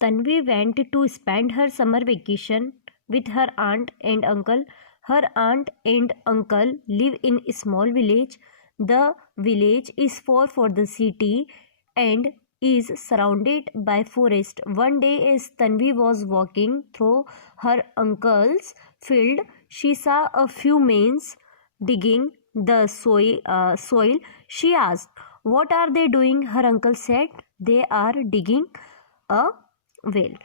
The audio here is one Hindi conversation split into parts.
Tanvi went to spend her summer vacation with her aunt and uncle. Her aunt and uncle live in a small village. The village is far from the city and is surrounded by forest. One day, as Tanvi was walking through her uncle's field, she saw a few men digging the soil. She asked, "What are they doing?" Her uncle said, "They are digging a well."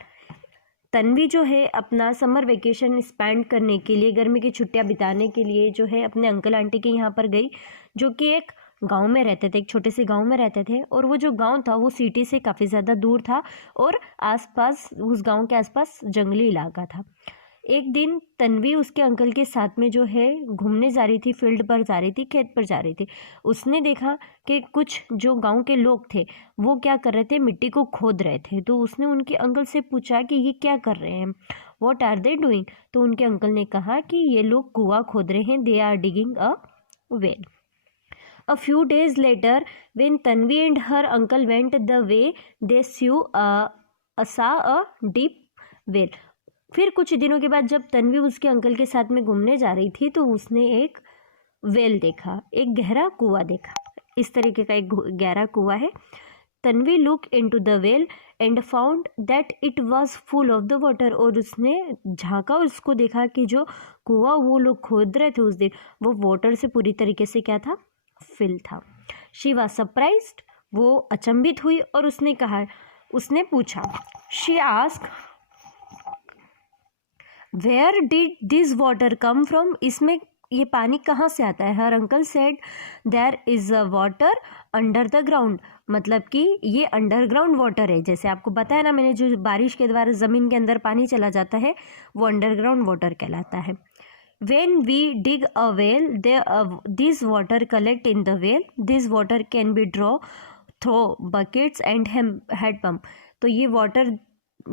Tanvi जो है अपना समर वेकेशन स्पेंड करने के लिए, गर्मी की छुट्टियां बिताने के लिए जो है अपने अंकल आंटी के यहाँ पर गई, जो कि एक गांव में रहते थे, एक छोटे से गांव में रहते थे। और वो जो गांव था वो सिटी से काफ़ी ज़्यादा दूर था और आसपास, उस गांव के आसपास जंगली इलाका था। एक दिन तन्वी उसके अंकल के साथ में जो है घूमने जा रही थी, फील्ड पर जा रही थी, खेत पर जा रही थी। उसने देखा कि कुछ जो गांव के लोग थे वो क्या कर रहे थे, मिट्टी को खोद रहे थे। तो उसने उनके अंकल से पूछा कि ये क्या कर रहे हैं, व्हाट आर दे डूइंग। तो उनके अंकल ने कहा कि ये लोग कुआं खोद रहे हैं, they are digging a well. A few days later, when Tanvi and her uncle went the way, they saw a deep well. फिर कुछ दिनों के बाद जब तन्वी उसके अंकल के साथ में घूमने जा रही थी तो उसने एक वेल देखा, एक गहरा कुआं देखा। इस तरीके का एक गहरा कुआं है। Tanvi look into the well and found that it was full of the water. और उसने झांका और उसको देखा कि जो कुआं वो लोग खोद रहे थे उस दिन, वो वाटर से पूरी तरीके से क्या था, फिल था। शी वाज सरप्राइज्ड, वो अचंभित हुई और उसने पूछा, she asked, where did this water come from, इसमें ये पानी कहाँ से आता है। Her uncle said, there is a water under the ground, मतलब कि ये अंडरग्राउंड वाटर है। जैसे आपको बताया ना मैंने, जो बारिश के द्वारा ज़मीन के अंदर पानी चला जाता है वो अंडरग्राउंड वाटर कहलाता है। When we dig a well, this water collect in the well. This water can be draw through buckets and hand pump. तो ये वाटर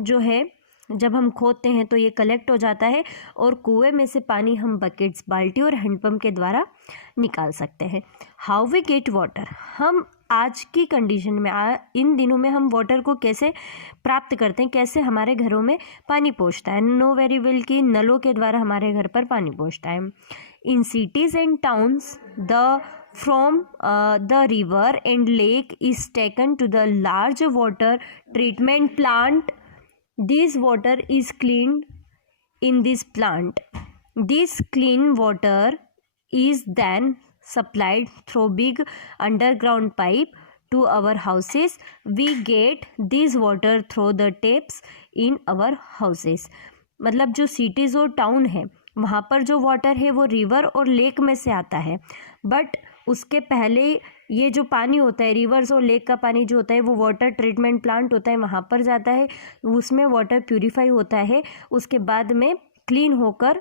जो है जब हम खोदते हैं तो ये कलेक्ट हो जाता है और कुएं में से पानी हम बकेट्स, बाल्टी और हैंडपम्प के द्वारा निकाल सकते हैं। हाउ वी गेट वाटर, हम आज की कंडीशन में इन दिनों में हम वाटर को कैसे प्राप्त करते हैं, कैसे हमारे घरों में पानी पहुंचता है। नो वेरी वेल कि नलों के द्वारा हमारे घर पर पानी पहुंचता है। In cities and towns from the river and lake is taken to the large water treatment plant. This water is cleaned in this plant. This clean water is then supplied through big underground pipe to our houses. We get this water through the taps in our houses. मतलब जो सिटीज़ और टाउन है वहाँ पर जो वाटर है वो रिवर और लेक में से आता है, बट उसके पहले ये जो पानी होता है, रिवर्स और लेक का पानी जो होता है, वो वाटर ट्रीटमेंट प्लांट होता है, वहाँ पर जाता है, उसमें वाटर प्यूरिफाई होता है, उसके बाद में क्लीन होकर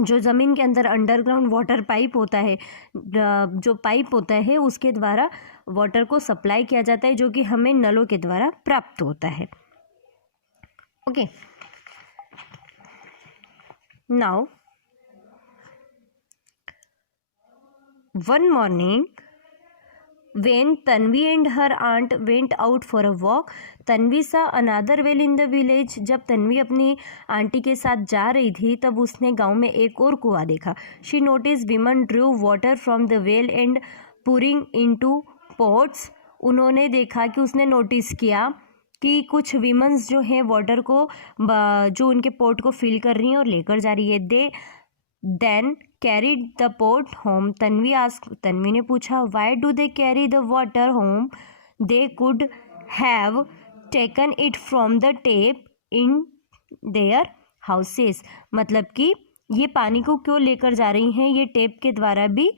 जो ज़मीन के अंदर अंडरग्राउंड वाटर पाइप होता है, जो पाइप होता है उसके द्वारा वाटर को सप्लाई किया जाता है, जो कि हमें नलों के द्वारा प्राप्त होता है। Okay, now one morning when Tanvi and her aunt went out for a walk, Tanvi saw another well in the village. जब तन्वी अपनी आंटी के साथ जा रही थी तब उसने गांव में एक और कुआं देखा। She noticed women drew water from the well and pouring into pots. उन्होंने देखा कि उसने नोटिस किया कि कुछ वीमेंस जो हैं वाटर को जो उनके पोट को फिल कर रही हैं और लेकर जा रही है। They then carried the pot home. Tanvi ने पूछा, why do they carry the water home, they could have taken it from the tap in their houses. मतलब कि ये पानी को क्यों लेकर जा रही हैं, ये टेप के द्वारा भी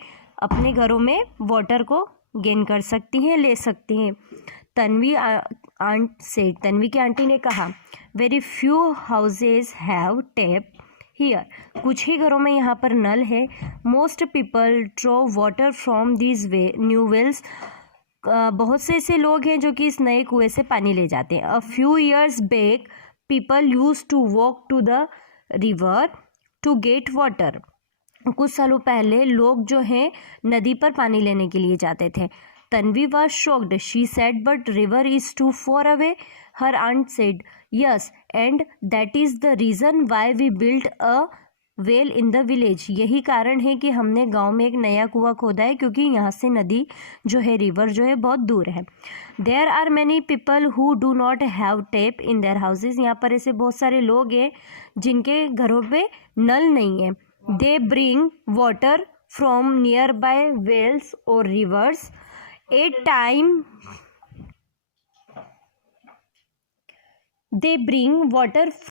अपने घरों में वाटर को गेन कर सकती हैं, ले सकती हैं. तन्वी की आंटी ने कहा, very few houses have tap here. कुछ ही घरों में यहाँ पर नल है. Most people draw water from this new wells. बहुत से ऐसे लोग हैं जो कि इस नए कुएं से पानी ले जाते हैं. A few years back people use to walk to the river to get water. कुछ सालों पहले लोग जो हैं नदी पर पानी लेने के लिए जाते थे. Tanvi was shocked. She said, "But river is too far away." Her aunt said, "Yes, and that is the reason why we built a well in the village. यही कारण है कि हमने गांव में एक नया कुआं खोदा है, क्योंकि यहाँ से नदी जो है, रिवर जो है, बहुत दूर है। There are many people who do not have tap in their houses. यहाँ पर ऐसे बहुत सारे लोग हैं जिनके घरों पे नल नहीं है। They bring water from nearby wells और rivers at time. They bring water